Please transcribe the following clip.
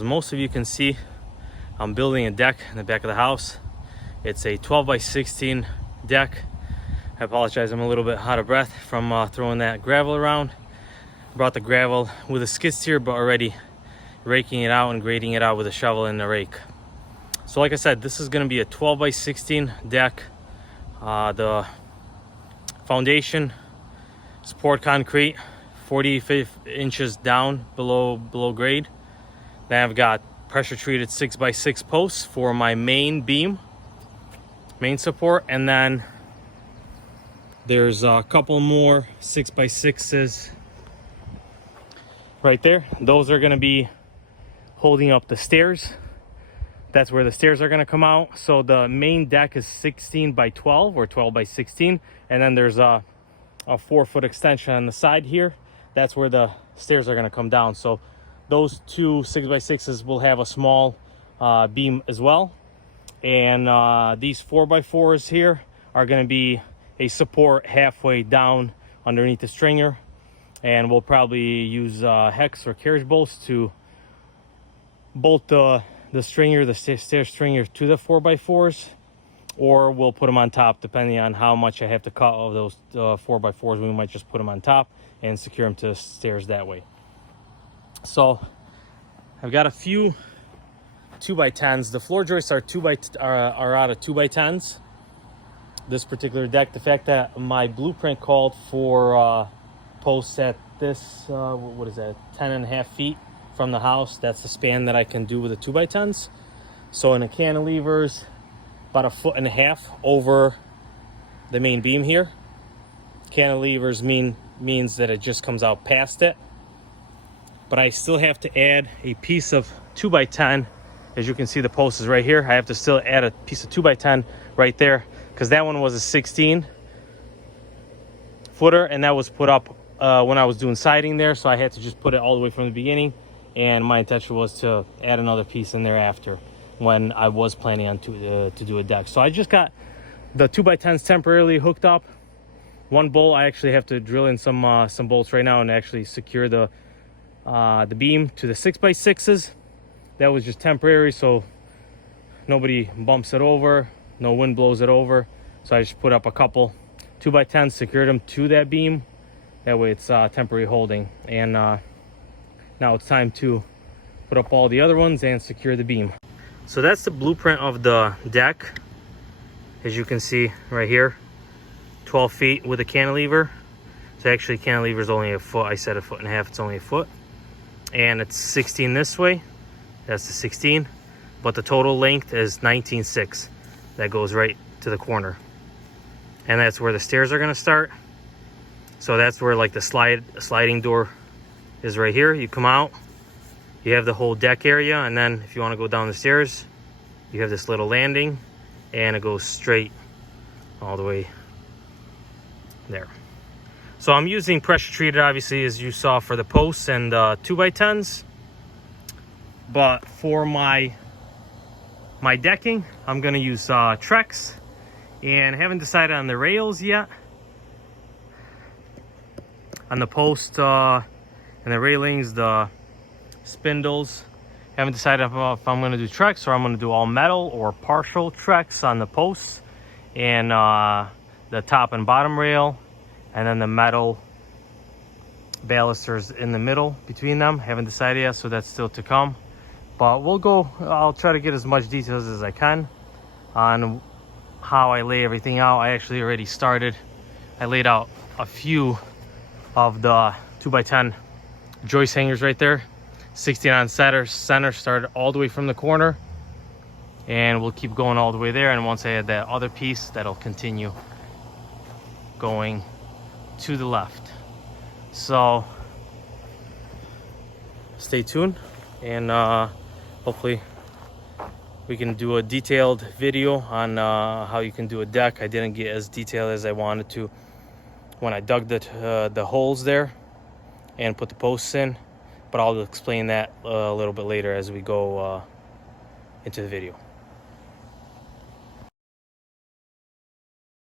as most of you can see, I'm building a deck in the back of the house. It's a 12 by 16 deck. I apologize, I'm a little bit out of breath from throwing that gravel around. Brought the gravel with a skid steer, but already raking it out and grading it out with a shovel and a rake. So like I said, this is going to be a 12 by 16 deck. The foundation is poured concrete, 45 inches down below grade. Then I've got pressure treated 6 by 6 posts for my main beam, main support, and then there's a couple more 6 by 6s right there. Those are going to be holding up the stairs. That's where the stairs are going to come out. So the main deck is 16 by 12 or 12 by 16, and then there's a 4-foot extension on the side here. That's where the stairs are going to come down. So those two 6 by 6s will have a small beam as well, and these 4 by 4s here are going to be a support halfway down underneath the stringer, and we'll probably use hex or carriage bolts to bolt the stringer, the stair stringer, to the 4 by 4s, or we'll put them on top depending on how much I have to cut of those 4 by 4s. We might just put them on top and secure them to the stairs that way. So I've got a few 2 by 10s. The floor joists are are out of 2 by 10s. This particular deck, the fact that my blueprint called for posts at this what is that, 10.5 feet from the house, that's the span that I can do with the 2 by 10s. So in the cantilevers, about 1.5 feet over the main beam here. Cantilevers means that it just comes out past it, but I still have to add a piece of 2 by 10. As you can see, the post is right here. I have to still add a piece of 2 by 10 right there, because that one was a 16 footer, and that was put up when I was doing siding there, so I had to just put it all the way from the beginning, and my intention was to add another piece in there after when I was planning on to do a deck. So I just got the 2 by 10s temporarily hooked up. One bolt, I actually have to drill in some bolts right now and actually secure the beam to the 6 by 6s. That was just temporary, so nobody bumps it over, no wind blows it over. So I just put up a couple 2 by 10s, secured them to that beam. That way it's temporary holding. And now it's time to put up all the other ones and secure the beam. So that's the blueprint of the deck. As you can see right here, 12 feet with a cantilever. So actually cantilever is only a foot. I said 1.5 feet, it's only a foot. And it's 16 this way. That's the 16. But the total length is 19.6. That goes right to the corner. And that's where the stairs are going to start. So that's where like the sliding door is right here. You come out, you have the whole deck area, and then if you want to go down the stairs, you have this little landing, and it goes straight all the way there. So I'm using pressure treated, obviously, as you saw, for the posts and 2 by 10s. But for my decking, I'm going to use TREX, and haven't decided on the rails yet. On the post and the railings, the spindles, haven't decided if I'm going to do TREX or I'm going to do all metal or partial TREX on the posts and the top and bottom rail, and then the metal balusters in the middle between them. Haven't decided yet, so that's still to come. But I'll try to get as much details as I can on how I lay everything out. I actually already started. I laid out a few of the 2 by 10 joist hangers right there. 16 on center, started all the way from the corner. And we'll keep going all the way there. And once I add that other piece, that'll continue going to the left. So stay tuned, and hopefully we can do a detailed video on how you can do a deck. I didn't get as detailed as I wanted to when I dug the holes there and put the posts in, but I'll explain that a little bit later as we go into the video.